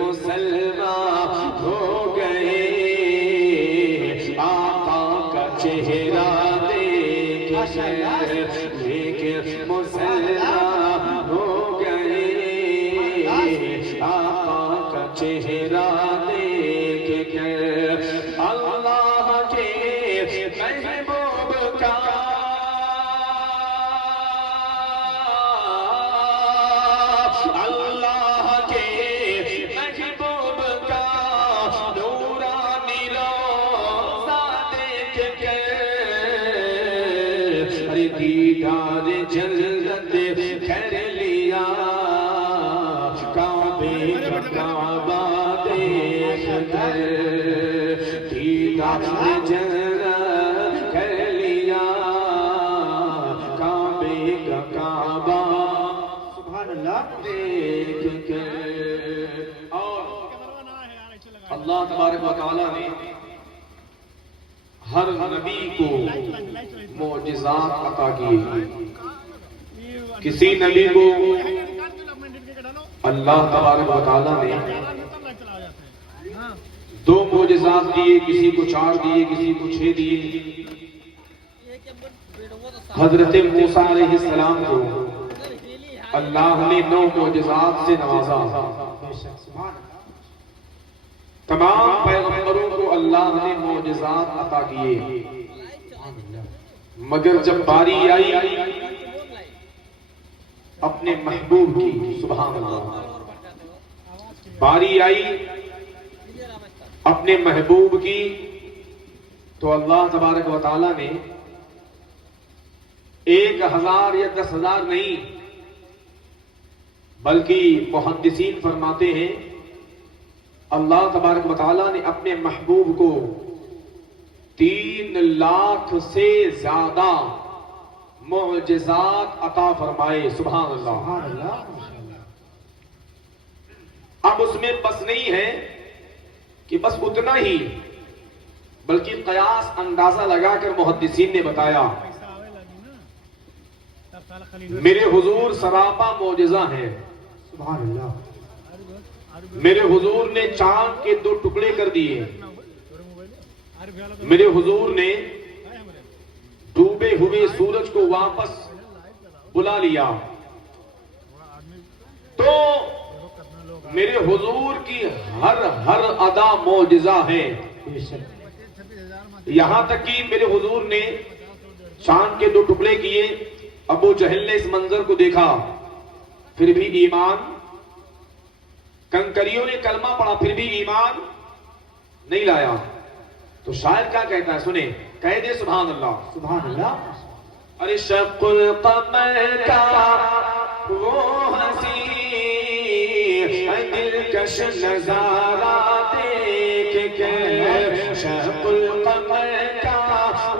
مسلمان ہو گئے آقا کا چہرہ دیکھ کر، لیکن مسلمان ہو گئے آقا کا چہرہ دیکھ کر، اللہ کے محبوب کا دیدار جنت کر لیا، کعبے کا کعبہ دیکھ کر، دیدار جنت کر لیا، کعبے کا کعبہ سبحان اللہ دیکھ کر۔ اور اللہ تبارک و تعالیٰ نے ہر نبی کو معجزات عطا کیے۔ کسی نبی کو اللہ تبارک و تعالیٰ نے 2 معجزات دیے، کسی کو 4 دیے، کسی کو 6 دیے۔ حضرت موسیٰ علیہ السلام کو اللہ نے 9 معجزات سے نوازا۔ تمام پیغمبروں کو اللہ نے معجزات عطا کیے، مگر جب باری آئی اپنے محبوب کی، سبحان اللہ، باری آئی اپنے محبوب کی، تو اللہ تبارک و تعالیٰ نے 1000 یا 10,000 نہیں، بلکہ محدثین فرماتے ہیں اللہ تبارک و تعالیٰ نے اپنے محبوب کو 3 لاکھ سے زیادہ معجزات عطا فرمائے، سبحان اللہ۔ اب اس میں بس نہیں ہے کہ بس اتنا ہی، بلکہ قیاس اندازہ لگا کر محدثین نے بتایا میرے حضور سراپا معجزہ ہیں، سبحان اللہ۔ میرے حضور نے چاند کے 2 ٹکڑے کر دیے، میرے حضور نے ڈوبے ہوئے سورج کو واپس بلا لیا، تو میرے حضور کی ہر ادا معجزہ ہے۔ یہاں تک کہ میرے حضور نے چاند کے 2 ٹکڑے کیے، ابو جہل نے اس منظر کو دیکھا، پھر بھی ایمان، کنکریوں نے کلمہ پڑھا پھر بھی ایمان نہیں لایا، تو شاعر کیا کہتا ہے سنیں، کہہ دے سبحان اللہ، سبحان اللہ۔ ارے شق القمر کا وہ ہنسی دلکش نظارہ دیکھ کے، شق القمر کا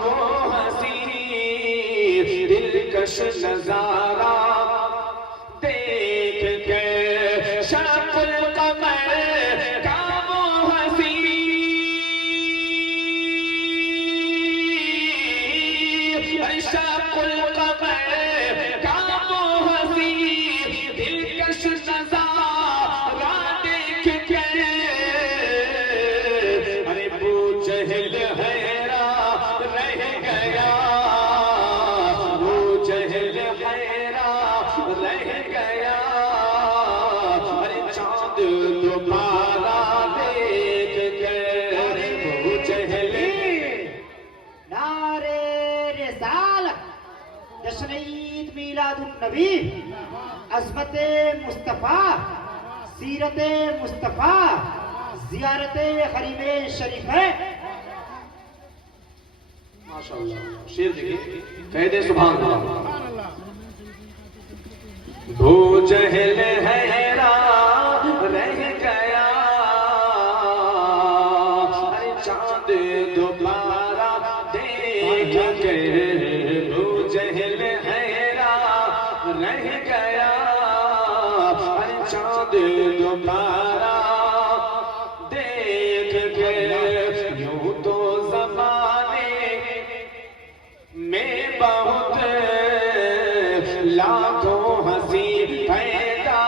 وہ ہنسی دلکش نظارہ دیکھ کے، شق القمر کا وہ ہنسی شق القمر کا وہ ہنسی دلکش نظارہ دیکھ کے، ارے ابو جہل حیران رہ گیا، ابو جہل حیران رہ گیا، ارے چاند دوبارہ دیکھ کے، ابو جہل۔ نعرے رسالت، جشن عید میلاد النبی، عظمت مصطفیٰ، سیرت مصطفیٰ، زیارت حریم شریف ہے۔ ماشاءاللہ، شیر دیکھیں، کہہ دے سبحان اللہ۔ ابو جہل حیران رہ گیا، ارے چاند دوبارہ دیکھ کے، ابو جہل حیران رہ گیا، ارے چاند دوبارہ دیکھ کے، یوں تو زمانے میں بہت لاکھوں ہنسی پیدا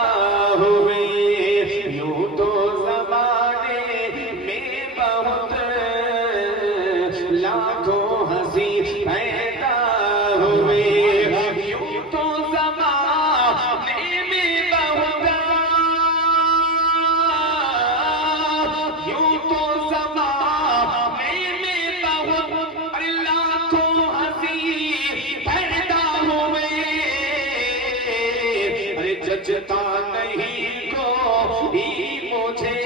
جچتا نہیں کوئی مجھے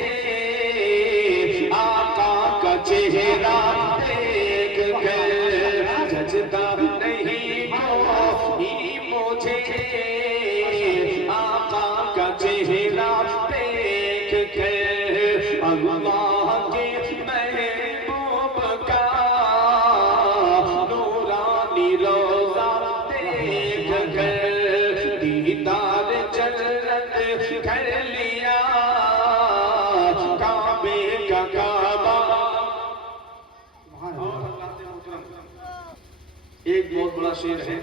آقا کا چہرہ دیکھ کر، جچتا نہیں کوئی مجھے آقا کا چہرہ دیکھ کر، اللہ کے محبوب کا نورانی روزہ دیکھ کر، دیدار جنت کر لیا کعبے کا کعبہ۔ ایک بہت بڑا شعر ہے،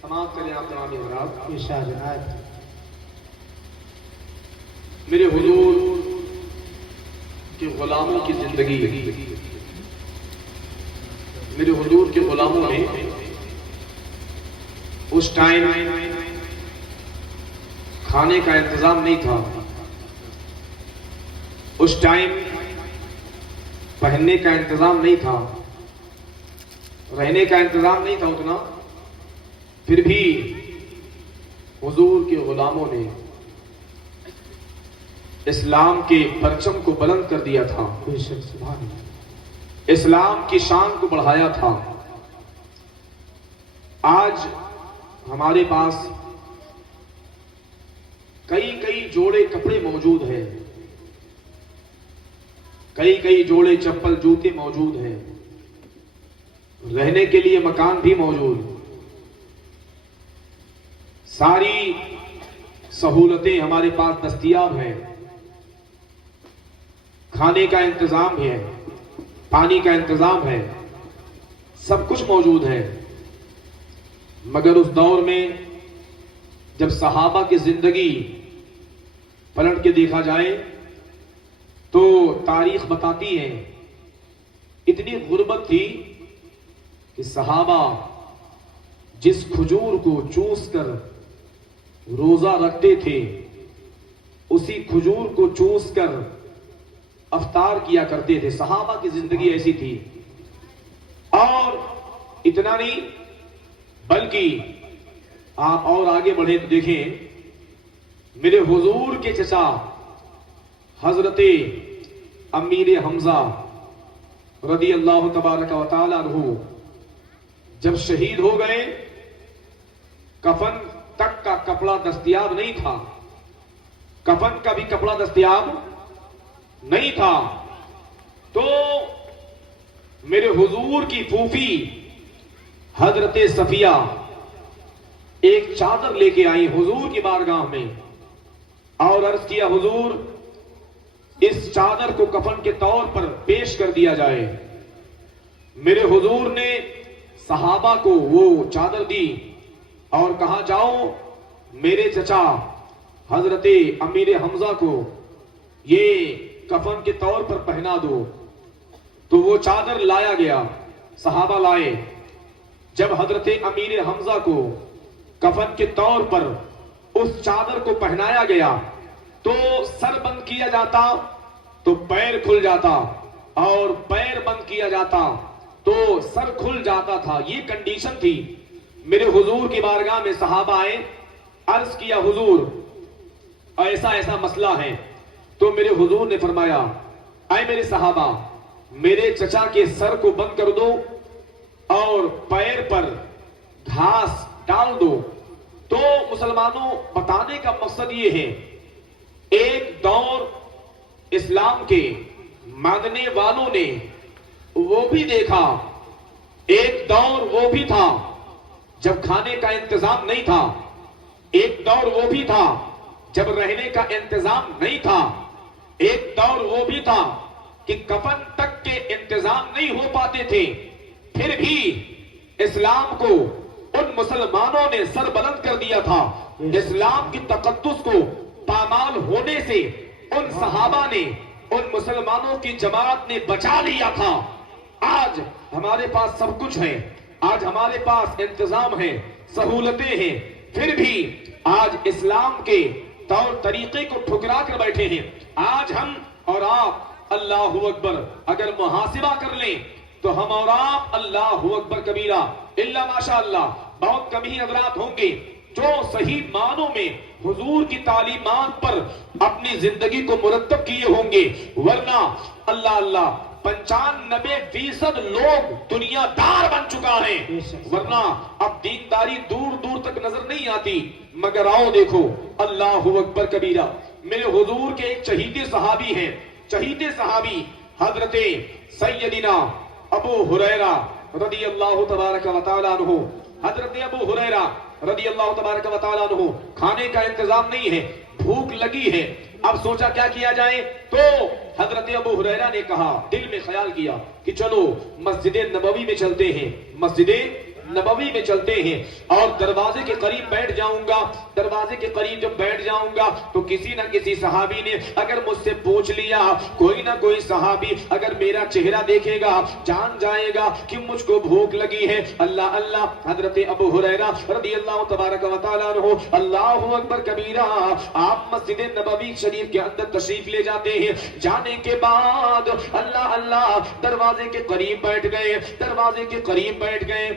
سماعت کریں آپ تمام حضرات۔ ارشاد جناب۔ میرے حضور کے غلاموں کی زندگی، میرے حضور کے غلاموں میں اس ٹائم کھانے کا انتظام نہیں تھا، اس ٹائم پہننے کا انتظام نہیں تھا، رہنے کا انتظام نہیں تھا اتنا، پھر بھی حضور کے غلاموں نے اسلام کے پرچم کو بلند کر دیا تھا، بے شک سبحان اللہ۔ اسلام کی شان کو بڑھایا تھا۔ آج ہمارے پاس کئی جوڑے کپڑے موجود ہیں، کئی جوڑے چپل جوتے موجود ہیں، رہنے کے لیے مکان بھی موجود، ساری سہولتیں ہمارے پاس دستیاب ہیں، کھانے کا انتظام ہے، پانی کا انتظام ہے، سب کچھ موجود ہے، مگر اس دور میں جب صحابہ کی زندگی پلٹ کے دیکھا جائے تو تاریخ بتاتی ہے اتنی غربت تھی کہ صحابہ جس کھجور کو چوس کر روزہ رکھتے تھے اسی کھجور کو چوس کر افطار کیا کرتے تھے۔ صحابہ کی زندگی ایسی تھی، اور اتنا نہیں بلکہ آپ اور آگے بڑھیں تو دیکھیں میرے حضور کے چچا حضرت امیر حمزہ رضی اللہ تبارک و تعالی عنہ جب شہید ہو گئے، کفن تک کا کپڑا دستیاب نہیں تھا، کفن کا بھی کپڑا دستیاب نہیں تھا، تو میرے حضور کی پھوپھی حضرت صفیہ ایک چادر لے کے آئی حضور کی بارگاہ میں اور عرض کیا حضور اس چادر کو کفن کے طور پر پیش کر دیا جائے۔ میرے حضور نے صحابہ کو وہ چادر دی اور کہا جاؤ میرے چچا حضرت امیر حمزہ کو یہ کفن کے طور پر پہنا دو۔ تو وہ چادر لایا گیا، صحابہ لائے، جب حضرت امیر حمزہ کو کفن کے طور پر اس چادر کو پہنایا گیا تو سر بند کیا جاتا تو پیر کھل جاتا، اور پیر بند کیا جاتا تو سر کھل جاتا تھا، یہ کنڈیشن تھی۔ میرے حضور کی بارگاہ میں صحابہ آئے، عرض کیا حضور ایسا ایسا مسئلہ ہے، تو میرے حضور نے فرمایا اے میرے صحابہ میرے چچا کے سر کو بند کر دو اور پیر پر گھاس ڈال دو۔ تو مسلمانوں بتانے کا مقصد یہ ہے ایک دور اسلام کے ماننے والوں نے وہ بھی دیکھا، ایک دور وہ بھی تھا جب کھانے کا انتظام نہیں تھا، ایک دور وہ بھی تھا جب رہنے کا انتظام نہیں تھا، ایک دور وہ بھی تھا کہ کفن تک کے انتظام نہیں ہو پاتے تھے، پھر بھی اسلام کو ان مسلمانوں نے سر بلند کر دیا تھا۔ اسلام کی تقدس کو پامال ہونے سے ان صحابہ نے، ان مسلمانوں کی جماعت نے بچا لیا تھا۔ آج ہمارے پاس سب کچھ ہے، آج ہمارے پاس انتظام ہے، سہولتیں ہیں، پھر بھی آج اسلام کے طور طریقے کو ٹھکرا کر بیٹھے ہیں۔ آج ہم اور آپ اللہ اکبر اگر محاسبہ کر لیں تو ہم اور آپ اللہ اکبر کبیرہ الا ماشاء اللہ بہت کم ہی حضرات ہوں گے جو صحیح معنوں میں حضور کی تعلیمات پر اپنی زندگی کو مرتب کیے ہوں گے، ورنہ اللہ اللہ 95% لوگ دنیا دار بن چکا ہے، ورنہ اب دینداری دور دور تک نظر نہیں آتی۔ مگر آؤ دیکھو، اللہ اکبر کبیرہ، میرے حضور کے ایک چہیتے صحابی ہیں، چہیتے صحابی حضرت سیدنا ابو ہریرہ رضی اللہ تبارک و تعالیٰ عنہ۔ حضرت ابو ہریرہ رضی اللہ تبارک و تعالیٰ عنہ، کھانے کا انتظام نہیں ہے، بھوک لگی ہے، اب سوچا کیا کیا جائے، تو حضرت ابو ہریرہ نے کہا، دل میں خیال کیا کہ چلو مسجد نبوی میں چلتے ہیں، مسجد نبوی میں چلتے ہیں اور دروازے کے قریب بیٹھ جاؤں گا۔ دروازے کے قریب جب بیٹھ جاؤں گا تو کسی نہ کسی صحابی نے اگر مجھ سے پوچھ لیا، کوئی نہ کوئی صحابی اگر میرا چہرہ دیکھے گا جان جائے گا کہ مجھ کو بھوک لگی ہے۔ اللہ اللہ، حضرت ابو ہریرہ رضی اللہ تبارک و تعالیٰ عنہ، اللہ اکبر کبیرہ، آپ مسجد نبوی شریف کے اندر تشریف لے جاتے ہیں۔ جانے کے بعد اللہ اللہ دروازے کے قریب بیٹھ گئے، دروازے کے قریب بیٹھ گئے۔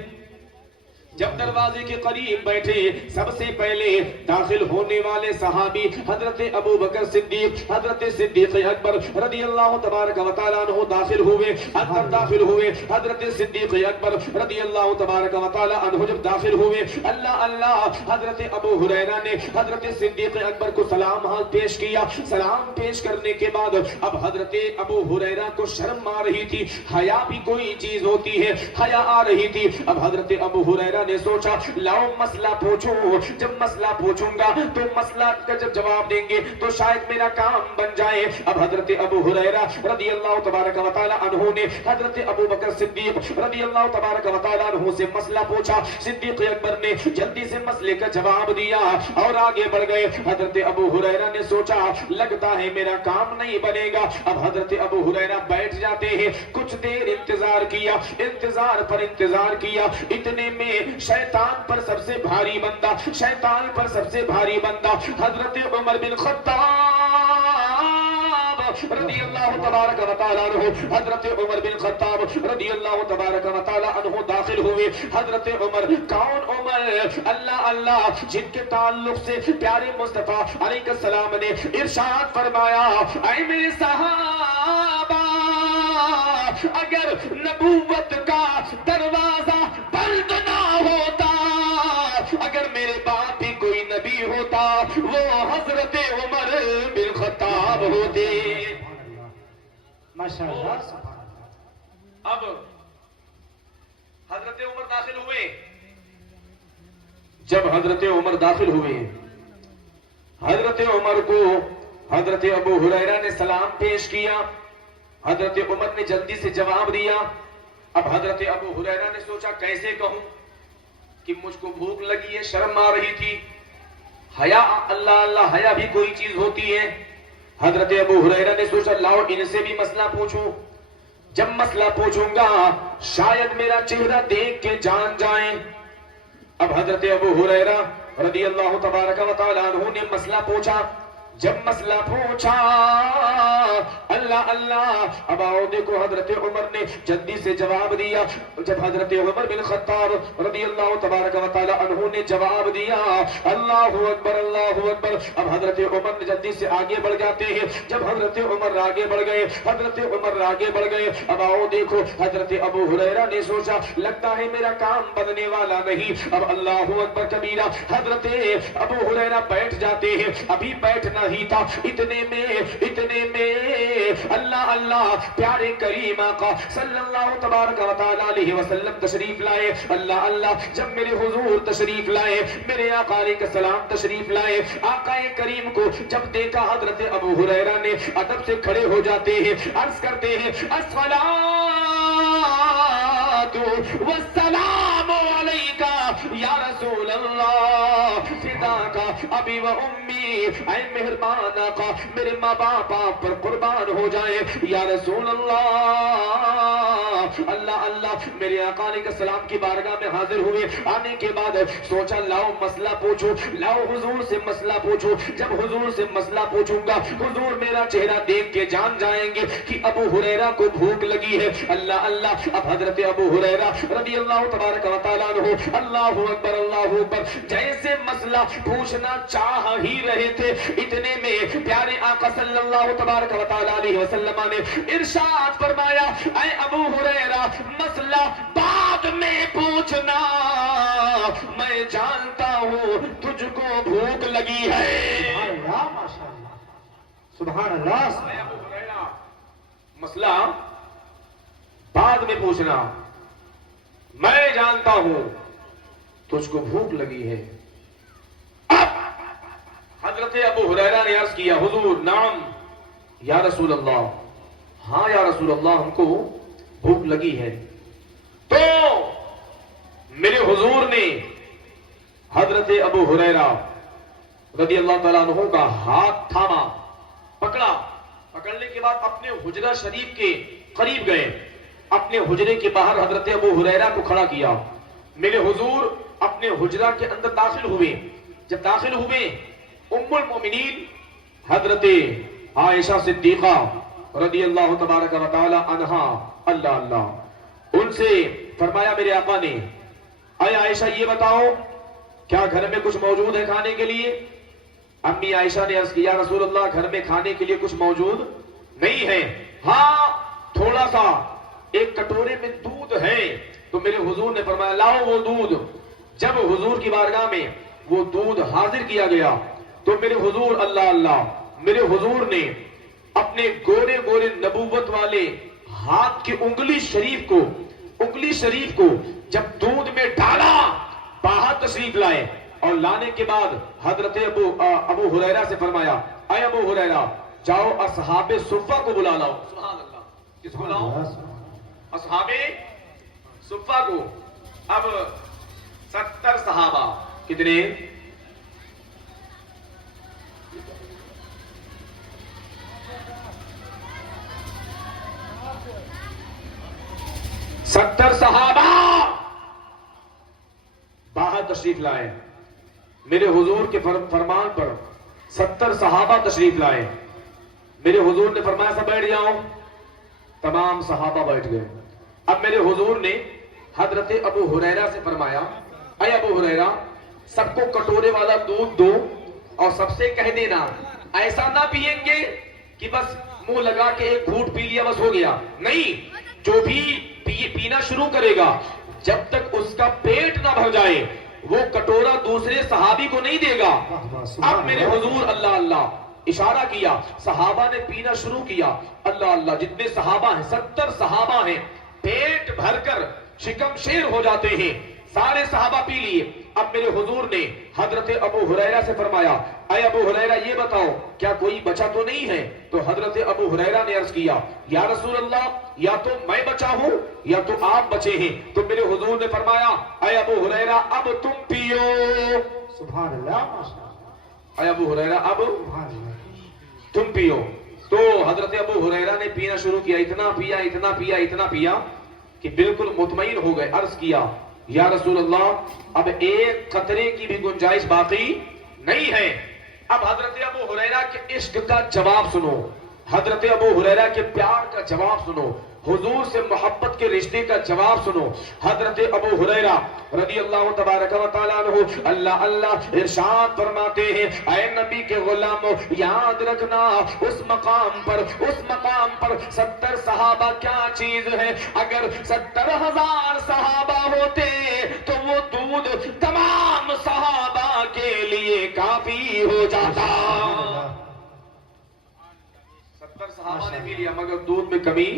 جب دروازے کے قریب بیٹھے، سب سے پہلے داخل ہونے والے صحابی حضرت ابو بکر صدیق، حضرت صدیق اکبر رضی اللہ تبارک و تعالیٰ عنہ داخل ہوئے، اندر داخل ہوئے۔ حضرت صدیق اکبر رضی اللہ تبارک و تعالیٰ عنہ جب داخل ہوئے، اللہ اللہ حضرت ابو ہریرہ نے حضرت صدیق اکبر کو سلام حال پیش کیا۔ سلام پیش کرنے کے بعد اب حضرت ابو ہریرہ کو شرم آ رہی تھی، حیا بھی کوئی چیز ہوتی ہے، حیا آ رہی تھی۔ اب حضرت ابو ہریرہ نے سوچا لاؤ مسئلہ پوچھوں، جب مسئلہ پوچھوں گا تو مسئلہ کا جب جواب دیں گے تو شاید میرا کام بن جائے۔ اب حضرت ابو ہریرہ رضی اللہ تبارک و تعالیٰ عنہ نے حضرت ابو بکر صدیق رضی اللہ تبارک و تعالیٰ عنہ سے مسئلہ پوچھا۔ صدیق اکبر نے جلدی سے مسئلے کا جواب دیا اور آگے بڑھ گئے۔ حضرت ابو ہریرہ نے سوچا لگتا ہے میرا کام نہیں بنے گا۔ اب حضرت ابو ہریرہ بیٹھ جاتے ہیں، کچھ دیر انتظار کیا، انتظار پر انتظار کیا، اتنے میں شیطان پر سب سے بھاری بندہ، شیطان پر سب سے بھاری بندہ حضرت عمر بن خطاب رضی اللہ تبارک و تعالیٰ عنہ، حضرت عمر بن خطاب رضی اللہ تبارک و تعالیٰ عنہ داخل ہوئے۔ حضرت عمر، کون عمر؟ اللہ اللہ، جن کے تعلق سے پیارے مصطفیٰ علیہ السلام نے ارشاد فرمایا، اے میرے صحابہ، اگر نبوت کا دروازہ بند نہ ہوتا، اگر میرے باپ بھی کوئی نبی ہوتا، وہ حضرت عمر بن خطاب ہوتے۔ ماشاءاللہ۔ اب حضرت عمر داخل ہوئے۔ جب حضرت عمر داخل ہوئے، حضرت عمر کو حضرت ابو ہریرہ نے سلام پیش کیا، حضرت عمر نے جلدی سے جواب دیا۔ اب حضرت ابو ہریرہ نے سوچا کیسے کہوں کہ مجھ کو بھوک لگی ہے، شرم آ رہی تھی، حیا، اللہ اللہ، حیا بھی کوئی چیز ہوتی ہے۔ حضرت ابو ہریرہ نے سوچا لاؤ ان سے بھی مسئلہ پوچھوں، جب مسئلہ پوچھوں گا شاید میرا چہرہ دیکھ کے جان جائیں۔ اب حضرت ابو ہریرہ رضی اللہ تبارک و تعالیٰ عنہ نے مسئلہ پوچھا۔ جب مسئلہ پوچھا، اللہ اللہ، اب آؤ دیکھو حضرت عمر نے جلدی سے جواب دیا۔ جب حضرت عمر بن خطاب رضی اللہ تبارک و تعالیٰ عنہ نے جواب دیا، اللہ اکبر اللہ اکبر، اب حضرت عمر نے جلدی سے آگے بڑھ جاتے ہیں۔ جب حضرت عمر آگے بڑھ گئے، حضرت عمر آگے بڑھ گئے، اب آؤ دیکھو حضرت ابو ہریرہ نے سوچا لگتا ہے میرا کام بننے والا نہیں۔ اب اللہ اکبر کبیرہ، حضرت ابو ہریرہ بیٹھ جاتے ہیں، ابھی بیٹھنا ہی تھا، اتنے میں اللہ اللہ پیارے کریم آقا صلی اللہ تبارک و تعالیٰ علیہ وسلم تشریف لائے۔ اللہ اللہ، جب میرے حضور تشریف لائے، میرے آقا علیہ السلام تشریف لائے، آقا کریم کو جب دیکھا حضرت ابو ہریرہ نے ادب سے کھڑے ہو جاتے ہیں، عرض کرتے ہیں الصلاۃ والسلام علیکا یا رسول اللہ، فداک ابی و امی، اے مہربان آقا میرے ماں باپ آپ پر قربان ہو جائے، یا رسول اللہ۔ اللہ اللہ، میرے آقا علیہ السلام کی بارگاہ میں حاضر ہوئے. آنے کے بعد سوچا لاؤ مسئلہ پوچھو, لاؤ حضور سے مسئلہ پوچھو. جب حضور سے مسئلہ پوچھوں گا حضور میرا چہرہ دیکھ کے جان جائیں گے کہ ابو ہریرہ کو بھوک لگی ہے. اللہ اللہ. اب حضرت ابو ہریرہ رضی اللہ تبارک و تعالیٰ عنہ اللہ اکبر اللہ اکبر جیسے مسئلہ پوچھنا چاہ ہی رہے تھے, اتنے میں پیارے آقا صلی اللہ تبارک و تعالیٰ علیہ وسلم نے ارشاد فرمایا, اے ابو ہریرہ مسئلہ بعد میں پوچھنا, میں جانتا ہوں تجھ کو بھوک لگی ہے. سبحان اللہ ماشاء اللہ سبحان اللہ. اے ابو ہریرہ مسئلہ بعد میں پوچھنا, میں جانتا ہوں تجھ کو بھوک لگی ہے. اب حضرت ابو ہریرہ نے عرض کیا حضور نعم یا رسول اللہ, ہاں یا رسول اللہ ہم کو بھوک لگی ہے. تو میرے حضور نے حضرت ابو ہریرہ رضی اللہ تعالیٰ عنہ کا ہاتھ تھاما, پکڑا. پکڑنے کے بعد اپنے حجرہ شریف کے قریب گئے. اپنے حجرے کے باہر حضرت ابو ہریرہ کو کھڑا کیا. میرے حضور اپنے حجرہ کے اندر داخل ہوئے. جب داخل ہوئے ام المومنین حضرت عائشہ صدیقہ رضی اللہ تبارک و تعالی عنہا اللہ اللہ ان سے فرمایا میرے آقا نے, اے عائشہ یہ بتاؤ کیا گھر میں کچھ موجود ہے کھانے کے لیے؟ امی عائشہ نے عرض کیا یا رسول اللہ گھر میں کھانے کے لیے کچھ موجود نہیں ہے, ہاں تھوڑا سا ایک کٹورے میں دودھ ہے. تو میرے حضور نے فرمایا لاؤ وہ دودھ. جب حضور کی بارگاہ میں وہ دودھ حاضر کیا گیا تو میرے حضور اللہ اللہ میرے حضور نے اپنے گورے گورے نبوت والے ہاتھ کی انگلی شریف کو جب دودھ میں ڈالا باہر تشریف لائے, اور لانے کے بعد حضرت ابو ہریرہ سے فرمایا اے ابو ہریرہ جاؤ اصحاب صفہ کو بلا لاؤ. سبحان اللہ. کس کو لاؤ؟ اصحاب صفہ کو. اب 70 صحابہ کتنے؟ 70 صحابہ باہر تشریف لائے. میرے حضور کے فرمان پر 70 صحابہ تشریف لائے. میرے حضور نے فرمایا سب بیٹھ جاؤ. تمام صحابہ بیٹھ گئے. اب میرے حضور نے حضرت ابو ہریرہ سے فرمایا اے ابو ہریرہ سب کو کٹورے والا دودھ دو اور سب سے کہہ دینا ایسا نہ پیئیں گے کہ بس منہ لگا کے ایک گھونٹ پی لیا بس ہو گیا. نہیں, جو بھی پینا شروع کرے گا جب تک اس کا پیٹ نہ بھر جائے وہ کٹورا دوسرے صحابی کو نہیں دے گا. اب میرے حضور اللہ اللہ اشارہ کیا, صحابہ نے پینا شروع کیا. اللہ اللہ جتنے صحابہ ہیں 70 صحابہ ہیں, پیٹ بھر کر شکم شیر ہو جاتے ہیں. سارے صحابہ پی لیے. اب میرے حضور نے حضرت ابو ہریرہ سے فرمایا اے ابو ہریرہ یہ بتاؤ کیا کوئی بچا تو نہیں ہے؟ تو حضرت ابو ہریرہ نے عرض کیا یا رسول اللہ یا تو میں بچا ہوں یا تو آپ بچے ہیں. تو میرے حضور نے فرمایا اے ابو ہریرہ اب تم پیو. سبحان اللہ ماشاء اللہ. اے ابو ہریرہ اب سبحان اللہ. تم پیو. تو حضرت ابو ہریرہ نے پینا شروع کیا. اتنا پیا کہ بالکل مطمئن ہو گئے. عرض کیا یا رسول اللہ اب ایک قطرے کی بھی گنجائش باقی نہیں ہے. اب حضرت ابو ہریرہ کے عشق کا جواب سنو, حضرت ابو ہریرہ کے پیار کا جواب سنو, حضور سے محبت کے رشتے کا جواب سنو. حضرت ابو ہریرہ رضی اللہ تبارک و تعالیٰ عنہ اللہ اللہ ارشاد فرماتے ہیں اے نبی کے غلاموں یاد رکھنا اس مقام پر 70 صحابہ کیا چیز ہے. اگر 70,000 صحابہ ہوتے تو وہ دودھ تمام صحابہ کے لیے کافی ہو جاتا. 70 صحابہ نے پی لیا مگر دودھ میں کمی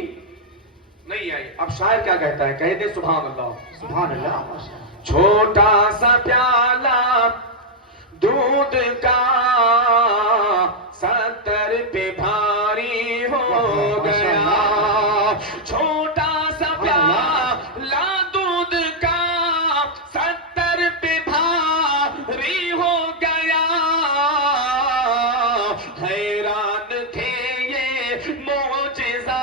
نہیں آئی. اب شاعر کیا کہتا ہے, کہہ دے سبحان اللہ. سبحان اللہ ماشاء اللہ. چھوٹا سا پیالہ دودھ کا 70 پہ بھاری ہو گیا. چھوٹا سا پیالہ دودھ کا 70 پہ بھاری ہو گیا. حیران تھے یہ معجزہ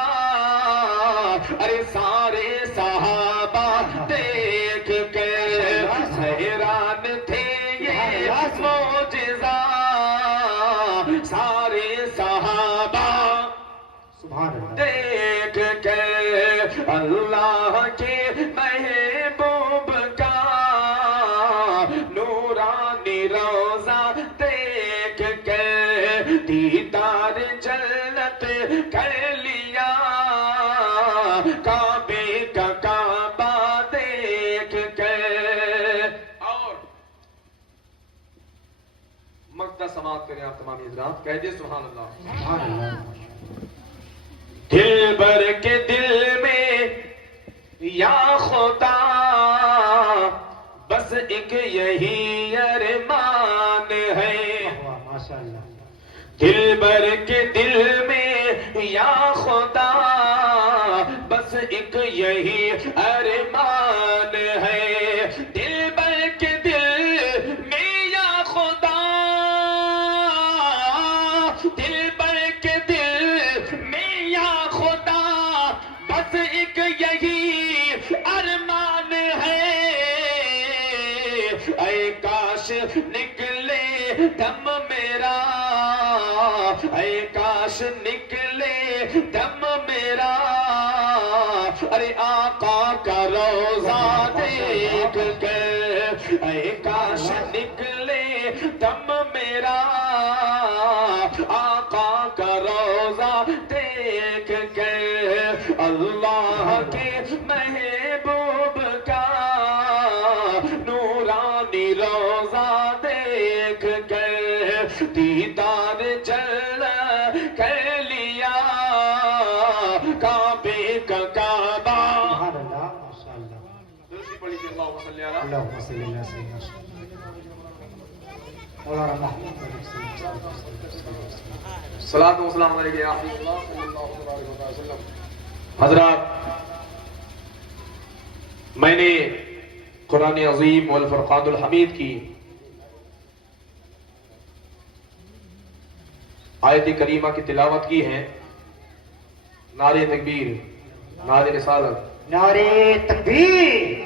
ارے سارے صحابہ سبحان اللہ دیکھ کے اللہ کے محبوب کا نورانی روزہ دیکھ کے دیدار جنت کر لیا کعبے کا کعبہ دیکھ کے اور مقطع سماعت کریں آپ تمام حضرات کہہ دیں سبحان اللہ سبحان اللہ دل بھر کے دل میں یا خدا بس ایک یہی ارمان ہے ماشاء اللہ دل بھر کے دل میں یا خدا بس ایک یہی ارمان ہے دل بھر کے دل میں یا خدا دل بھر کے دل میں یا خدا بس ایک یہی ارمان ہے اے کاش نکلے دم میرا اے کاش نکلے دم میرا ارے آقا کا روزہ دیکھ کے اے کاش نکلے دم میرا آقا کا روزہ دیکھ کے اللہ کے محبوب کا نورانی روزہ دیکھ کے دیدار جل کر لیا کعبے کا کعبہ سبحان اللہ ماشاء اللہ دوسری پڑھی تھی اللہم صلی علی اللہم صلی اللہ سیدنا مولانا محمود صلاۃ و سلام علیہ یا حبیب اللہ صلی اللہ علیہ وسلم حضرات میں نے قرآن عظیم والفرقان الحمید کی آیت کریمہ کی تلاوت کی ہے نعرہ تکبیر نعرہ رسالت نعرے تکبیر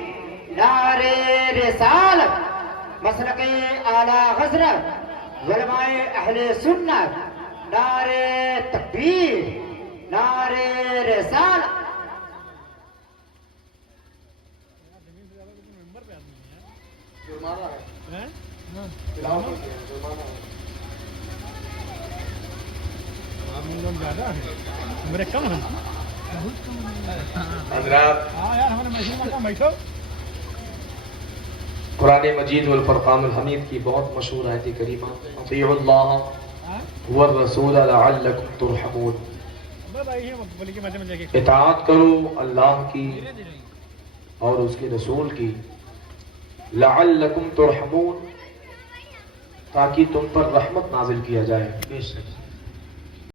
نعرے رسالت مسلک اعلی حضرت علماء اہل سنت نعرے تکبیر نعرے رسالت میرے کم ہے حضرات ہاں یار ہمارے مشین میں کم بیٹھو قرآن مجید والفرقان الحمید کی بہت مشہور آیت کریمہ اطیعوا اللہ والرسول لعلکم ترحمون بولی کہ مزے میں جا کے اطاعت کرو اللہ کی اور اس کے رسول کی لعلکم ترحمون تاکہ تم پر رحمت نازل کیا جائے بے شک